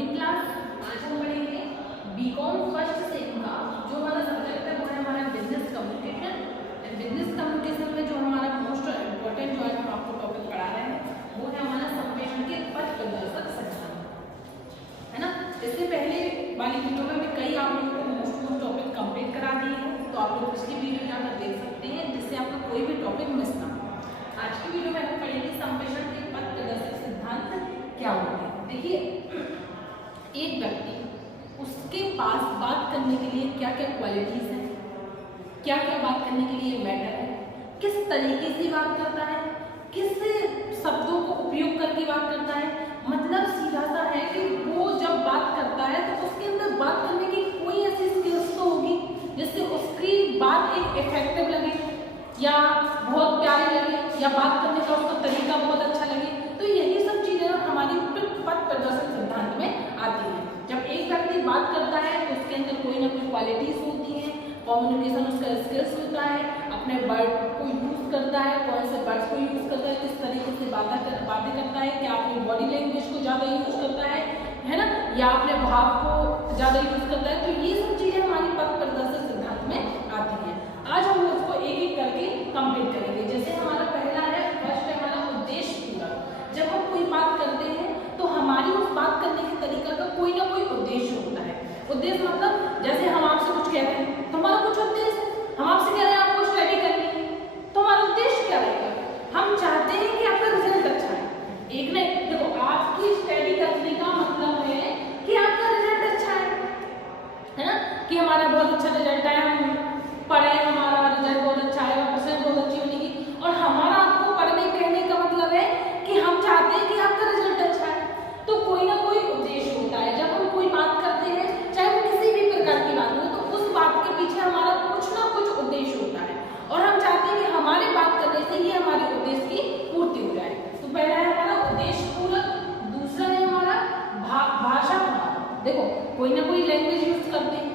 Morning class. आज हम पढ़ेंगे बीकॉम फर्स्ट सेम का जो हमारा सब्जेक्ट है वो है हमारा business communication. And business communication में जो हमारा मोस्ट इम्पोर्टेंट जो है हम आपको टॉपिक पढ़ा रहे हैं वो है हमारा सम्मेलन के पथ प्रदर्शक सिद्धांत, है ना। इससे पहले वाली वीडियो में भी कई आप लोगों को मोस्ट टॉपिक कंप्लीट करा दिए हैं, तो आप लोग पिछली वीडियो जाकर देख सकते हैं जिससे आपका कोई भी टॉपिक मिस ना हो। आज की वीडियो में हम पढ़ेंगे सम्मेलन के पथ प्रदर्शक सिद्धांत क्या होते हैं। देखिए, एक व्यक्ति उसके पास बात करने के लिए क्या क्या क्वालिटीज हैं, क्या क्या बात करने के लिए मैटर है, किस तरीके से बात करता है, किस शब्दों को उपयोग करके बात करता है। मतलब सीधा सा है कि वो जब बात करता है तो उसके अंदर बात करने की कोई ऐसी स्किल्स तो होगी जिससे उसकी बात एक इफेक्टिव लगे या बहुत प्यारी लगे या बात करने का उसका तरीका बहुत अच्छा लगे। तो यही सब चीजें हमारी पथ प्रदर्शक सिद्धांत में आती हैं। जब एक व्यक्ति बात करता है तो उसके अंदर कोई ना कोई क्वालिटीज होती हैं, कम्युनिकेशन उसका स्किल्स होता है, अपने वर्ड को यूज करता है, कौन से वर्ड्स को यूज करता है, किस तरीके से बातें करता है, क्या अपनी बॉडी लैंग्वेज को ज्यादा यूज करता है ना, या अपने भाव को ज्यादा यूज करता है। तो ये सब चीजें हमारी पथ प्रदर्शक सिद्धांत में आती हैं। आज हम उसको एक एक करके कंप्लीट करेंगे। जैसे हमारा पहला है, फर्स्ट है हमारा उद्देश्य पूरक। जब हम कोई बात करते हैं तो हमारी उस बात करने के तरीका का कोई ना कोई उद्देश्य होता है। उद्देश्य मतलब जैसे हम आपसे कुछ कह रहे हैं तो हमारा कुछ उद्देश्य है। हम आपसे कह रहे हैं आपको स्टडी करनी है तो हमारा उद्देश्य क्या रहेगा, हम चाहते हैं कि आपका रिजल्ट अच्छा है। एक नहीं, देखो आपकी स्टडी करने का मतलब है कि आपका रिजल्ट अच्छा है ना, कि हमारा बहुत अच्छा रिजल्ट आया, हम पढ़े, हमारा रिजल्ट बहुत अच्छा आया, परसेंट बहुत अच्छी होने की। और हमारा आपको पढ़ने कहने का मतलब है कि हम चाहते हैं कि आपका रिजल्ट अच्छा है। तो कोई ना कोई उद्देश्य होता है। जब हम कोई बात करते हैं, चाहे वो किसी भी प्रकार की बात हो, तो उस बात के पीछे हमारा कुछ ना कुछ उद्देश्य होता है और हम चाहते हैं कि हमारे बात करने से ये हमारे उद्देश्य की पूर्ति हो जाए। तो पहला है हमारा उद्देश्य पूरक, दूसरा है हमारा भाषा पूरक। देखो, कोई ना कोई लैंग्वेज यूज करते हैं।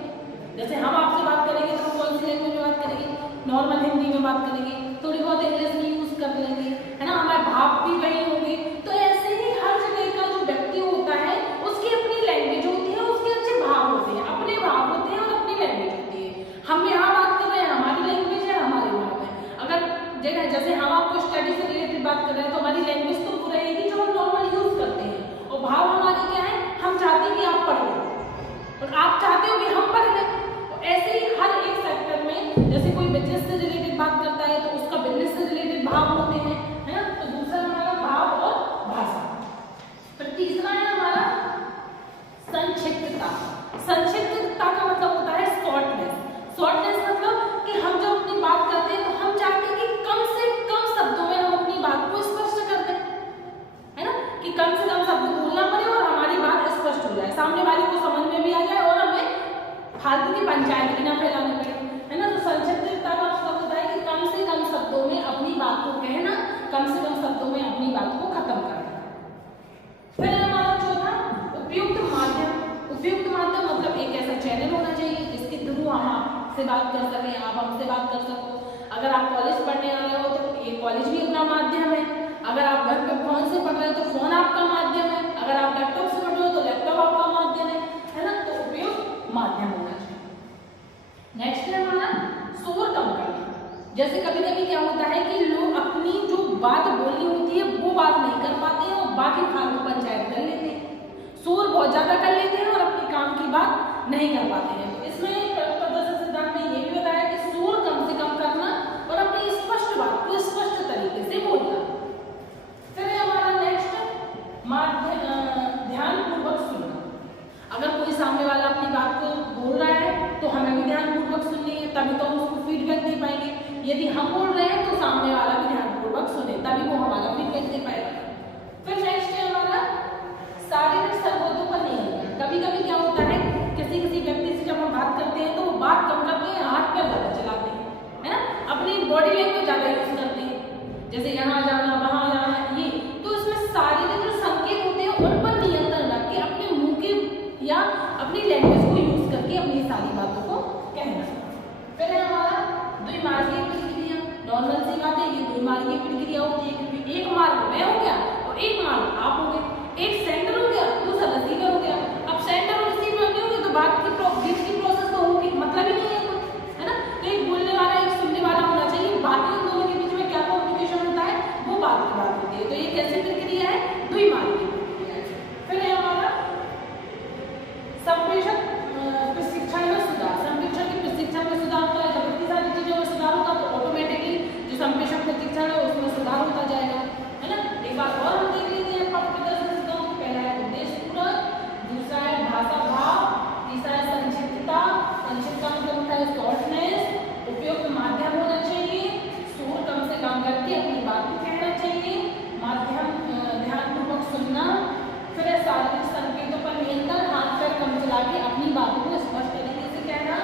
जैसे हम आपसे बात करेंगे तो कौन सी लैंग्वेज में बात करेंगे, नॉर्मल हिंदी में बात करेंगे, थोड़ी बहुत इंग्लिश में यूज कर लेंगे, है ना, हमारे भाव भी वही होंगे। तो ऐसे ही हर जगह का जो व्यक्ति होता है उसकी अपनी लैंग्वेज होती है, उसके अच्छे भाव होते हैं, अपने भाव होते हैं और अपनी लैंग्वेज होती है। हम यहाँ बात कर रहे हैं, हमारी लैंग्वेज है, हमारे भाव है। अगर जगह जैसे हम आपको स्टडी से रिलेटेड बात कर रहे हैं तो हमारी लैंग्वेज तो रहेगी जो हम नॉर्मल यूज करते हैं, और भाव हमारे क्या है, हम चाहते हैं कि आप पढ़ लें और आप चाहते हो कि हम पढ़ लें। ऐसे ही हर एक सेक्टर में, जैसे कोई बिजनेस से रिलेटेड बात करता है तो उसका बिजनेस से रिलेटेड भाव होते हैं, है ना। तो दूसरा हमारा भाव और भाषा। फिर तीसरा है हमारा संक्षिप्तता। संक्षिप्तता का मतलब होता है शॉर्टनेस। शॉर्टनेस मतलब कि हम जब अपनी बात करते हैं तो हम चाहते हैं कि कम से कम शब्दों में हम अपनी बात को स्पष्ट कर दें, है ना, कि कम से कम शब्द बोलना पड़े और हमारी बात स्पष्ट हो जाए, सामने वाले को समझ में भी आ जाए और हमें फालतू की पंचायत भी ना फैलाने पड़े, है ना। तो संक्षिप्तता का मतलब होता है कि कम से कम शब्दों में अपनी बात को कहना, कम से कम शब्दों में अपनी बात को खत्म करना। फिर हमारा चौथा उपयुक्त माध्यम। उपयुक्त माध्यम मतलब एक ऐसा चैनल होना चाहिए जिसके थ्रू हम आपसे बात कर सकें, आप हमसे बात कर सको। अगर आप कॉलेज पढ़ने आ रहे हो तो ये कॉलेज भी अपना माध्यम है। अगर आप घर पे फोन से पढ़ रहे हो तो फोन आपका माध्यम है। अगर आप लैपटॉप से पढ़ रहे हो तो लैपटॉप आपका माध्यम है ना। तो उपयुक्त माध्यम होना चाहिए। नेक्स्ट है हमारा शोर कम करना। जैसे कभी कभी क्या होता है कि लोग अपनी जो बात बोलनी होती है वो बात नहीं कर पाते हैं और बाकी फालतू पंचायत कर लेते हैं, शोर बहुत ज्यादा कर लेते हैं और अपने काम की बात नहीं कर पाते हैं। तो इसमें प्रदर्शक सिद्धांत ने ये भी बताया कि शोर कम से कम करना और अपनी स्पष्ट बात को स्पष्ट तरीके से बोलना। फिर हमारा नेक्स्ट ध्यानपूर्वक सुनना। अगर कोई सामने वाला अपनी बात को बोल रहा है तो हमें भी ध्यानपूर्वक सुननी है, तभी तो हम उसको फीडबैक दे पाएंगे। यदि हम बोल रहे हैं तो सामने वाला भी ध्यानपूर्वक सुने, तभी वो हमारा फीडबैक दे पाएगा। फिर नेक्स्ट है हमारा शारीरिक संबंधों पर नियंत्रण। कभी कभी क्या होता है, किसी व्यक्ति से जब हम करके अपनी बात को कहना चाहिए, ध्यानपूर्वक सुनना, फिर सार्वजनिक संकेतों पर नियंत्रण, हाथ पैर कम चला के अपनी बातों को स्पष्ट तरीके से कहना,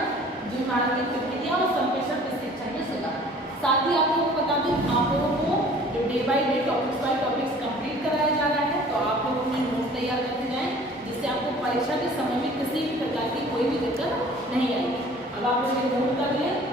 जो मानवीय प्रक्रिया और संप्रेषण प्रशिक्षण में सुधार। साथ ही आप लोगों को बता दें, आप लोगों को जो day by day topics by topics complete कराया जा रहा है, तो आप लोग अपने नोट तैयार करते जाएं, जिससे आपको परीक्षा के समय में किसी भी प्रकार की कोई भी दिक्कत नहीं आएगी। अब आप लोग नोट कर लें।